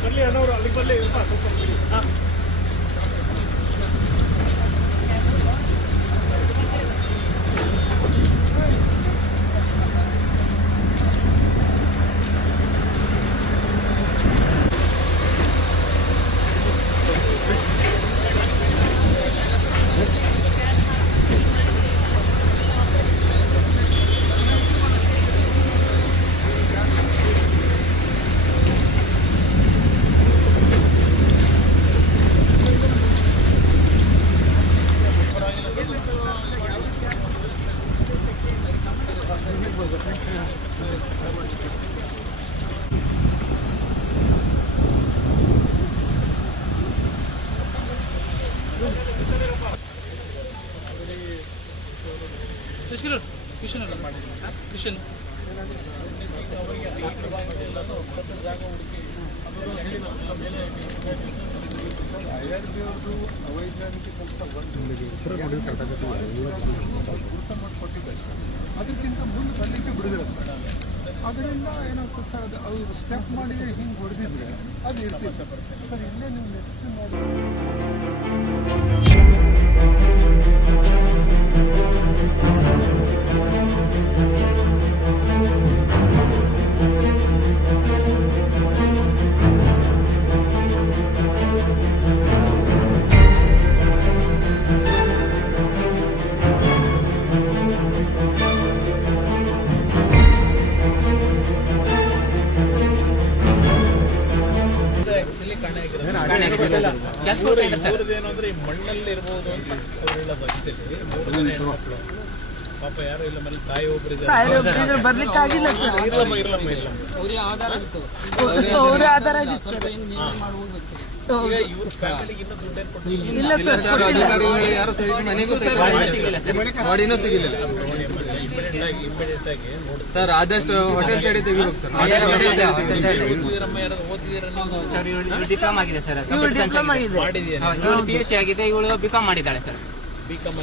ಸೊಲ್ಲಿ ಅನ್ನೋರು ಅಲ್ಲಿ ಬರ್ಲೇ. ಇಲ್ವಾ? ಹಾಂ. ಕೃಷ್ಣ ಒಂದು ಗುರುತ ಮಾಡಿಕೊಟ್ಟಿದ್ದಾರೆ ಅದಕ್ಕಿಂತ ಮುಂದೆ ಬರಲಿಕ್ಕೆ ಬಿಡುದಿಲ್ಲ ಸರ್. ಅದರಿಂದ ಏನಾಗ್ತದೆ ಸರ್, ಅದು ಅವರು ಸ್ಟೆಪ್ ಮಾಡಿ ಹಿಂಗೆ ಹೊಡೆದಿದ್ರೆ ಅದು ಇರ್ತೀವಿ ಸರ್ ಸರ್ ಇಲ್ಲೇ ನೀವು ನೆಕ್ಸ್ಟ್ ನೋಡಿ ಅಂದ್ರೆ ಈ ಮಣ್ಣಲ್ಲಿ ಇರ್ಬೋದು ಅಂತ ಪಾಪ ಯಾರು ಇಲ್ಲ ಮನೇಲಿ ತಾಯಿ ಒಬ್ರು ಇದ್ದಾರೆ. ಬರ್ಲಿಕ್ಕೆ ಆಗಿಲ್ಲ ಸರ್. ಇರ್ಲಮ್ಮ ಇರ್ಲಮ್ಮ ಇರ್ಲಮ್ಮ. ಅವರ ಆಧಾರ ಅವ್ರ ಸರ್. ಈಗ ಇವ್ರ ಫ್ಯಾಮಿಲಿಗೆ ಇನ್ನೂ ದುಡ್ಡೇನು ಕೊಟ್ಟಿಲ್ಲ ಇಲ್ಲ ಸರ್ ಬಾಡಿನೂ ಸಿಗಿಲ್ಲ ಇಮಿಡಿಯೇಟ್ ಸರ್ ಆದಷ್ಟು ಹೋಟೆಲ್ ಸೈಡ್ ತೆಗಿಬೇಕು ಸರ್. ಇವಳು ಡಿಪ್ಲೊಮ್ ಆಗಿದೆ ಸರ್. ಆಗಿದೆ. ಇವಳು ಪಿ ಯು ಸಿ ಆಗಿದೆ ಇವಳು ಬಿಕಾಮ್ ಮಾಡಿದ್ದಾಳೆ ಸರ್. ಬಿ ಕಾಮ್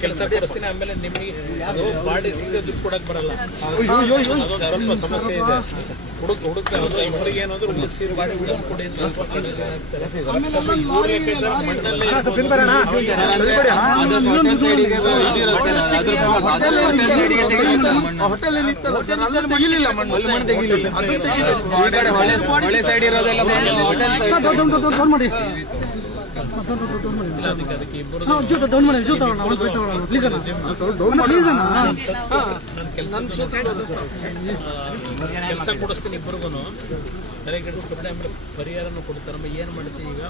ಕೆಲಸ ಕೊಡಿಸ್ತೀನಿ ಆಮೇಲೆ ನಿಮಗೆ ಬಾಡಿ ಸಿಗದೆ ದುಡ್ಡು ಕೊಡಕ್ ಬರಲ್ಲ ಸ್ವಲ್ಪ ಸಮಸ್ಯೆ ಇದೆ ಹೋಟೆಲ್ ತೆಗಿಲಿಲ್ಲ ಮಣ್ಣು ಹೊಳೆ ಸೈಡ್ ಇರೋದೆಲ್ಲ ಅದಕ್ಕೆ ಇಬ್ಬರು ಕೆಲಸ ಕೊಡಿಸ್ತೀನಿ ಇಬ್ಬರಿಗೂ ತಲೆ ಕೆಡಿಸ್ಕೊಂಡ್ರೆ ಆಮೇಲೆ ಪರಿಹಾರನೂ ಕೊಡ್ತಾರೆ ಏನ್ ಮಾಡ್ತೀವಿ ಈಗ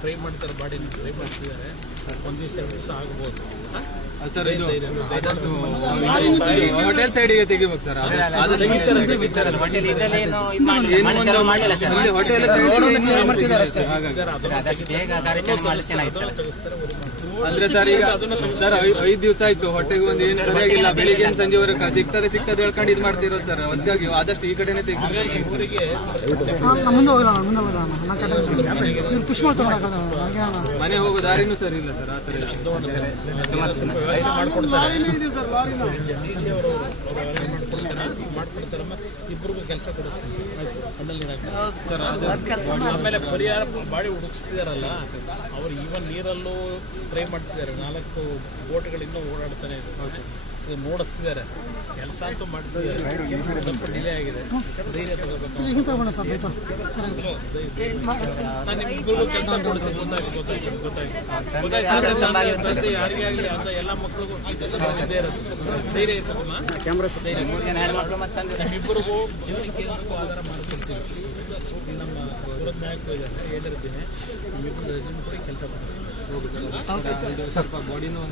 ಟ್ರೈ ಮಾಡ್ತಾರೆ ಬಾಡಿ ಟ್ರೈ ಮಾಡ್ತಿದ್ದಾರೆ ಒಂದ್ ದಿವಸ ಎರಡು ದಿವಸ ಆಗ್ಬೋದು. ಹೋಟೆಲ್ ಸೈಡಿಗೆ ತೆಗಿಬೇಕು sir hotel side ಹಾಗಾಗಿ ಅಂದ್ರೆ ಸರ್ ಈಗ ಸರ್ ಐದ್ ದಿವಸ ಆಯ್ತು, ಹೊಟ್ಟೆಗೆ ಒಂದು ಏನು ಸರಿಯಾಗಿಲ್ಲ. ಬೆಳಿಗ್ಗೆ ಸಂಜೆವರೆಗೆ ಸಿಗ್ತದೆ ಸಿಗ್ತದೆ ಹೇಳ್ಕೊಂಡು ಇದು ಮಾಡ್ತಿರೋದು ಸರ್. ಅದಕ್ಕಾಗಿ ಆದಷ್ಟು ಈ ಕಡೆನೆ ಮನೆ ಹೋಗೋ ದಾರಿನೂ ಸರಿ ಇಲ್ಲ ಸರ್ ಆತರ ಇಬ್ಬರಿಗೂ ಕೆಲಸ ನೀರಾಕ್ತಾರೆ. ಆಮೇಲೆ ಪರಿಹಾರ ಬಾಡಿ ಹುಡುಕ್ಸ್ತಿದಾರಲ್ಲ, ಅವ್ರು ಈವನ್ ನೀರಲ್ಲೂ ಟ್ರೈ ಮಾಡ್ತಿದ್ದಾರೆ. ನಾಲ್ಕು ಬೋಟ್ಗಳು ಇನ್ನೂ ಓಡಾಡ್ತಾನೆ ಇದೆ ಇದು ನೋಡಿಸ್ತಿದ್ದಾರೆ. ಕೆಲಸ ಅಂತೂ ಮಾಡ್ತಿದ್ದಾರೆ. ಸ್ವಲ್ಪ ಡಿಲೇ ಆಗಿದೆ. ಧೈರ್ಯ ತಗೋಬೇಕು ನಾನು ಕೆಲಸ ಕೊಡಿಸಿ. ಗೊತ್ತಾಗಿ ಗೊತ್ತಾಗಿ ಗೊತ್ತಾಗಿ ಗೊತ್ತಾಗಿ ಯಾರಿಗೆ ಆಗಲಿ ಅಂತ ಎಲ್ಲ ಮಕ್ಕಳಿಗೂ ಇದ್ದೇ ಇರೋದು. ಧೈರ್ಯ ಇರ್ತದಮ್ಮ ಧೈರ್ಯ. ನಮ್ಮಿಬ್ಬರಿಗೂ ಜೀವನಕ್ಕೆ ಆಧಾರ ಮಾಡ್ಕೊಡ್ತೀವಿ. ಇಲ್ಲಿ ಇದ್ದಾರೆ ಹೇಳಿರ್ತೀನಿ ನಿಮ್ಮಿಬ್ಬರು ರೆಸ್ಯೂಮ್ ಕೂಡ ಕೆಲಸ ಕೊಡಿಸ್ತೀವಿ ಸ್ವಲ್ಪ ಬಾಡಿನೂ